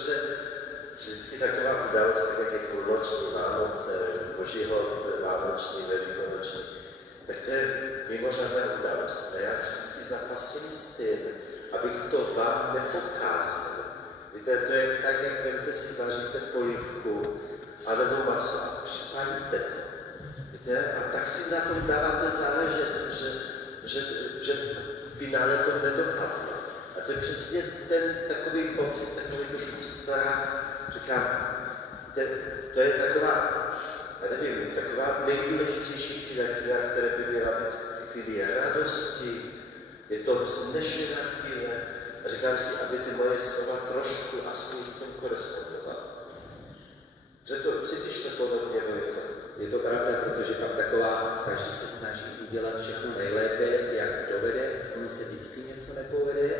protože vždycky taková událost, tak jak je půlnoční Vánoce, Boží hod, vánoční, velikonoční, tak to je mimořádná událost. A já vždycky zapasím s tím, abych to vám nepokázal. Víte, to je tak, jak vemte si, vaříte polívku, anebo maso a připálíte to. Víte? A tak si na tom dáváte záležet, že v finále to nedopadne. A to je přesně ten takový pocit, takový trošku strach. Říkám, to je taková, já nevím, taková nejdůležitější chvíle, která by měla být chvíli radosti, je to vznešená chvíle. A říkám si, aby ty moje slova trošku aspoň s tím korespondovaly. Že to cítíš to podobně, Vojto? Je to pravda, protože pak taková, každý se snaží udělat všechno nejlépe, jak dovede, ono se vždycky něco nepovede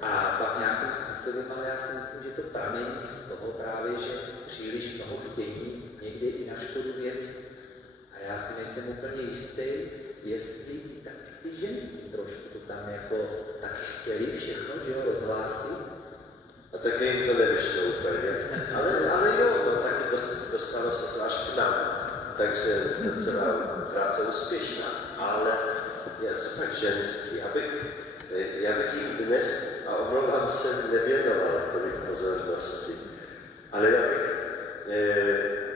a pak nějakým způsobem, ale já si myslím, že to pramení z toho právě, že příliš mnoho chtění někdy i na škodu věcí. A já si nejsem úplně jistý, jestli i tak ty ženský trošku to tam jako tak chtěli všechno, že jo, rozhlásit. A taky jim to nevyšlo úplně. Ale jo, no, taky dostalo se to až k nám. Takže docela práce úspěšná. Ale co tak ženský? Já bych jim dnes, a omlouvám se, nevěnoval tolik pozornosti, ale já bych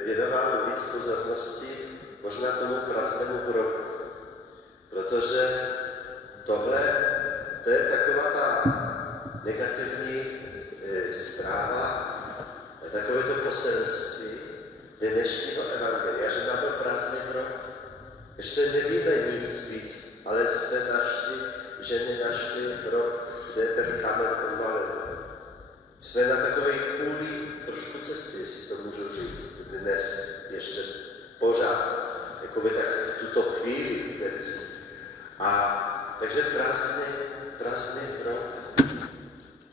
věnoval víc pozornosti možná tomu prázdnému hrobu. Protože tohle, to je taková ta negativní zpráva, takové to poselství dnešního evangelia, že máme prázdný hrob. Ještě nevíme nic víc, ale jsme našli, ženy našli hrob, kde je ten kamen odvalený. Jsme na takové půli trošku cesty, jestli to můžu říct, dnes ještě pořád, jakoby tak v tuto chvíli. Takže prázdný hrob.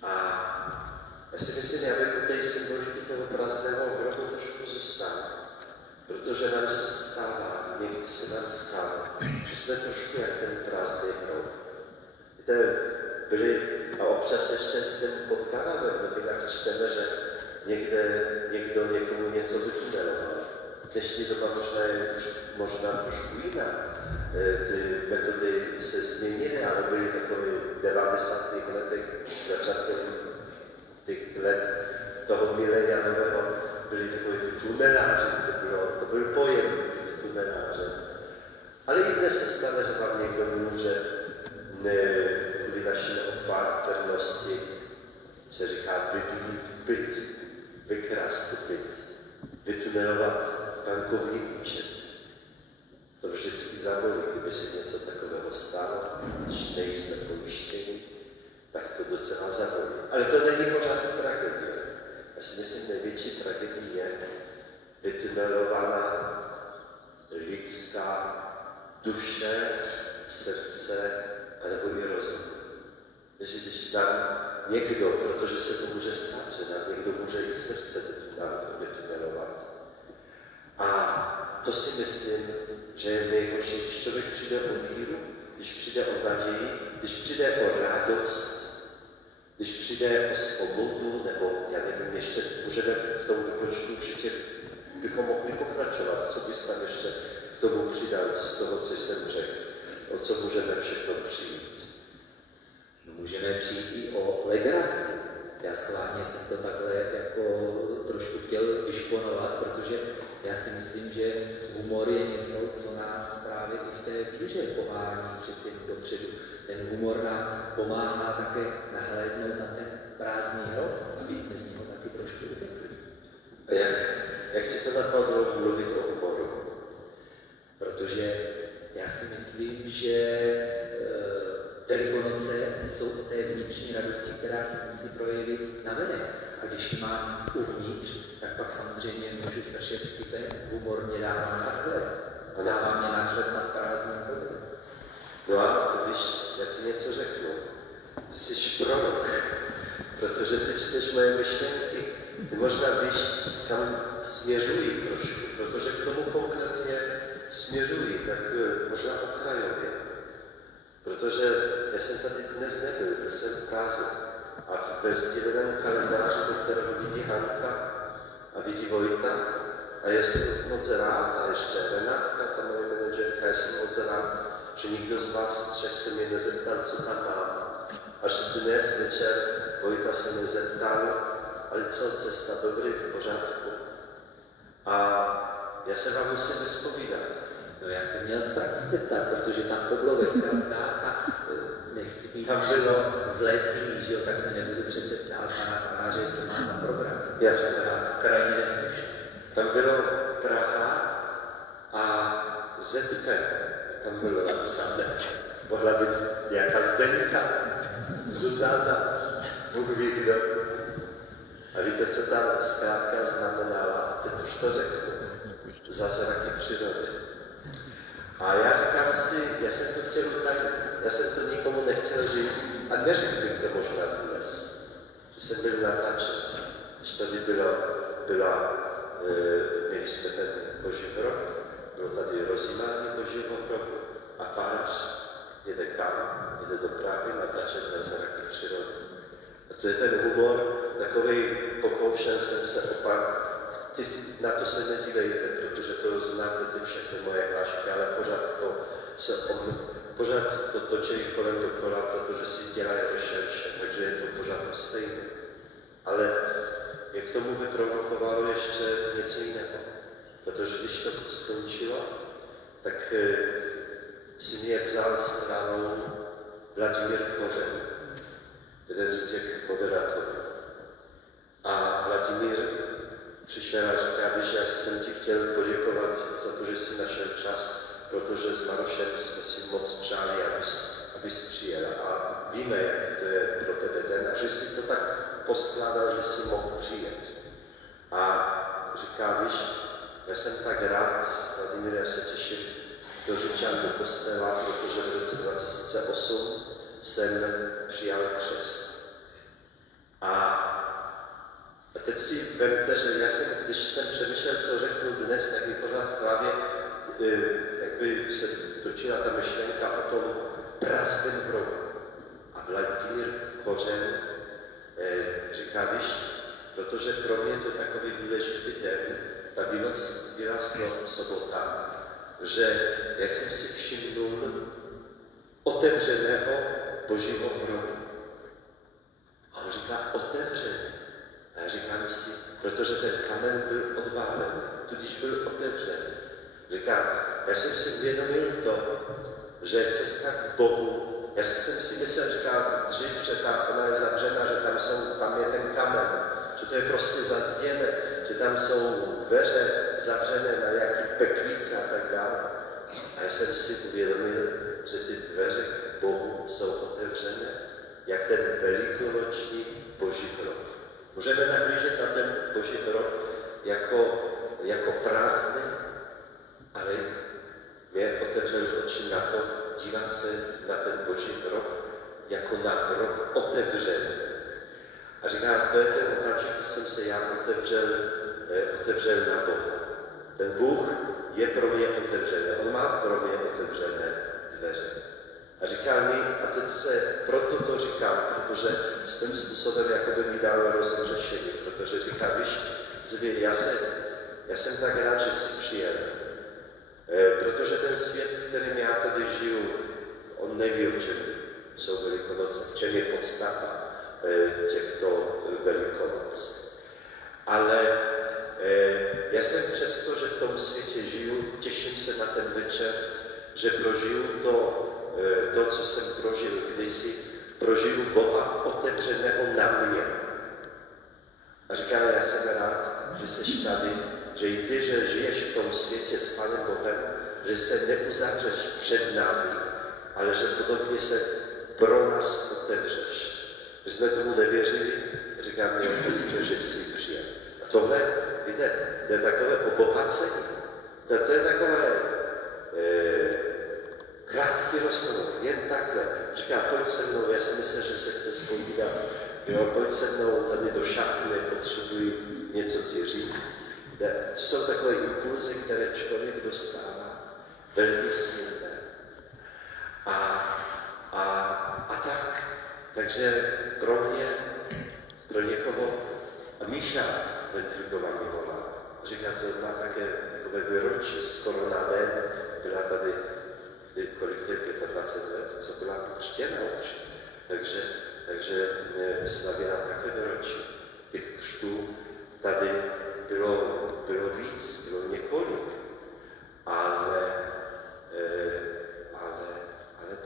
A já si myslím, já bych u té symboliky toho prázdného hrobu trošku zůstal, protože nám se stává, někdy se nám stává, že jsme trošku jak ten prázdný hrob. Víte, a občas ještě s tím potkáváme, v novinách čteme, že někdo někomu něco vytuneloval. Dnešní doba možná trošku jiná. Ty metody se změnily, ale byly takové 90. letech, začátkem těch let toho milénia nového, byly takové ty tuneláři, to byl pojem tuneláře. Ale i dnes se stane, že vám někdo může kvůli naší opatrnosti se říká vybílit byt, vykrást byt, vytunelovat bankovní účet. To vždycky zabolí, kdyby se něco takového stalo, když nejsme pojištěni, tak to docela zabolí. Ale to není pořád tragédie. Já si myslím, největší tragédie je vytunelovaná lidská duše, srdce, anebo i rozum. Takže když nám někdo, protože se to může stát, že nám někdo může i srdce vytunelovat. A to si myslím, že je nejhorší, když člověk přijde o víru, když přijde o naději, když přijde o radost, když přijde o svobodu, nebo já nevím, ještě můžeme v tom vypočtu určitě bychom mohli pokračovat, co bys tam ještě k tomu přidal z toho, co jsem řekl, o co můžeme všechno přijít. No, můžeme přijít i o legraci. Já schválně jsem to takhle jako trošku chtěl vyšponovat, protože já si myslím, že humor je něco, co nás právě i v té víře pohání přeci dopředu. Ten humor nám pomáhá také nahlédnout na ten prázdný hrob, aby jsme z něho taky trošku utekli. A jak ti to napadlo mluvit o humoru? Protože já si myslím, že Velikonoce jsou o té vnitřní radosti, která se musí projevit navenek. A když ji mám uvnitř, tak pak samozřejmě můžu strašit vtipem, humor mě dává nadhled. Dává mě nadhled nad prázdným hrobem. No a víš, já ti něco řeknu. Ty jsi prorok, protože ty čteš moje myšlenky. Ty možná víš, kam směřují trošku, protože k tomu konkrétně směřují, tak možná okrajově. Protože já jsem tady dnes nebyl, byl jsem v Praze a ve sdíleném kalendáři, do kterého vidím vidí Hanka a vidí Vojta a já jsem moc rád, a ještě Renátka, ta moje manažerka, já jsem moc rád, že nikdo z vás třech se mi nezeptal, co tam mám. Až dnes večer Vojta se mi zeptal, ale co, cesta, dobrý, v pořádku. A já se vám musím vyspovídat. No já jsem měl strach se zeptat, protože tam to bylo ve Skalkách a nechci být tam bylo v lesní, že jo, tak se nebudu přece ptát pana faráře, co má za program. Jasně. Krajně neslyšel. Tam bylo Praha a ZP. Tam bylo napsané. Mohla být nějaká Zdeňka, Zuzana, Bůh ví kdo. A víte, co ta zkrátka znamenala? Teď už to řeknu. Zázraky přírody. A já říkám si, já jsem to chtěl utajit, já jsem to nikomu nechtěl říct a neřekl bych to možná dnes, že jsem byl natáčet. Když tady měli jsme ten Boží hrob, bylo tady rozjímání Božího hrobu a farář jede kam, jede do Prahy natáčet zázraky přírody. A to je ten humor, takový pokoušel jsem se opak. Na to se nedívejte, protože to znáte ty všechny moje hlášky, ale pořád to točí kolem dokola, protože si dělají rešerše, takže je to pořád stejné. Ale mě k tomu vyprovokovalo ještě něco jiného. Protože když to skončilo, tak si mě vzal stranou Vladimír Kořen, jeden z těch moderátorů. A Vladimír přišel a říká, že já jsem ti chtěl poděkovat za to, že jsi našel čas, protože s Marošem jsme si moc přáli, abys přijel. A víme, jak to je pro tebe den a že jsi to tak poskládal, že jsi mohl přijet. A říká, víš, já jsem tak rád, Vladimír, já se těším do Říčan, do kostela, protože v roce 2008 jsem přijal křest. A teď si vemte, že když jsem přemýšlel, co řeknu dnes, tak mi pořád v hlavě, jak by se točila ta myšlenka o tom prázdném hrobu. A Vladimír Kořen říká, víš, protože pro mě to je takový důležitý den, ta Výnoc sobota, že já jsem si všimnul otevřeného Božího hrobu. A on říká, otevřený. A já říkám si, protože ten kamen byl odválený, tudíž byl otevřený. Říkám, já jsem si uvědomil to, že cesta k Bohu, já jsem si myslel, říkám dřív, že ona je zavřena, že tam je ten kamen, že to je prostě zazděné, že tam jsou dveře zavřené na nějaký peklíce a tak dále. A já jsem si uvědomil, že ty dveře k Bohu jsou otevřené, jak ten velikonoční Boží hrob. Můžeme nahlížet na ten Boží hrob jako prázdný, ale mě otevřel oči na to, dívat se na ten Boží hrob jako na hrob otevřený. A říká, to je ten okamžik, kdy jsem se já otevřel na Boha. Ten Bůh je pro mě otevřený, on má pro mě otevřené dveře. A říkal mi, a teď proto to říkám, protože s tím způsobem jakoby mi dal rozřešení, protože říká, víš, Zvi, já jsem tak rád, že jsi přijel, protože ten svět, v kterém já tady žiju, on neví, o čem jsou Velikonoce, v čem je podstata těchto Velikonoc. Ale já jsem přesto, že v tom světě žiju, těším se na ten večer, že prožiju to, co jsem prožil kdysi, prožiju Boha otevřeného na mě. A říká, já jsem rád, že jsi tady, že i ty, že žiješ v tom světě s Panem Bohem, že se neuzavřeš před námi, ale že podobně se pro nás otevřeš. My jsme tomu nevěřili, říkám, mě hezké, že jsi přijel. A tohle, víte, to je takové obohacení. To je takové krátký rozhovor, jen takhle. Říká, pojď se mnou, já si myslím, že se chce zpovídat. Jo, pojď se mnou tady do šatny, potřebuji něco ti říct. To jsou takové impulzy, které člověk dostává. Velmi silné. A tak. Takže pro mě, pro někoho, A Míša Ventrikovaný volá. Říká, to má také takové výročí, skoro na den byla tady, kolik to je, 25 let, co byla křtěna už. Takže slavila také výročí. Těch křtů tady bylo víc, bylo několik, ale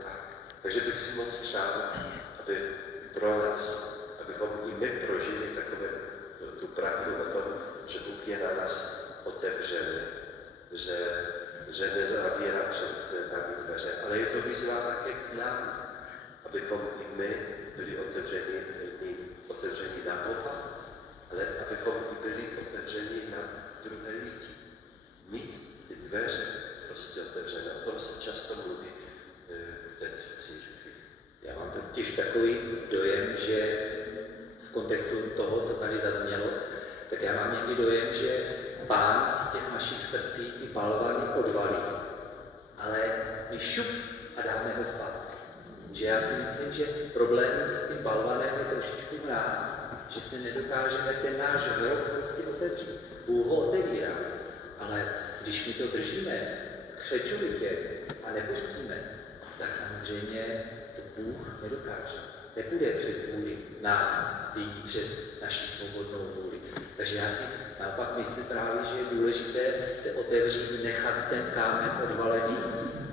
tak. Takže bych si moc přál, aby pro nás, abychom i my prožili takové tu pravdu o tom, že Bůh je na nás otevřený, že nezavírá před námi dveře, ale je to výzva také k nám, abychom i my byli otevření na Boha, ale abychom i byli otevření na druhé lidi. Mít ty dveře prostě otevřené. O tom se často mluví teď v církvi. Já mám totiž takový dojem, že v kontextu toho, co tady zaznělo, tak já mám někdy dojem, že Pán z těch našich srdcí ty balvany odvalí, ale my šup a dáme ho zpátky. Že já si myslím, že problém s tím balvanem je trošičku v nás, že si nedokážeme ten náš hrob prostě otevřít. Bůh ho otevírá, ale když my to držíme křečovitě a nepustíme, tak samozřejmě to Bůh nedokáže. Nepůjde přes vůli nás, lidí, přes naši svobodnou vůli. Takže já si naopak myslím právě, že je důležité se otevřít, nechat ten kámen odvalený,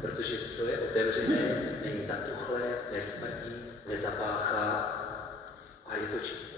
protože co je otevřené, není zatuchlé, nesmrdí, nezapáchá a je to čisté.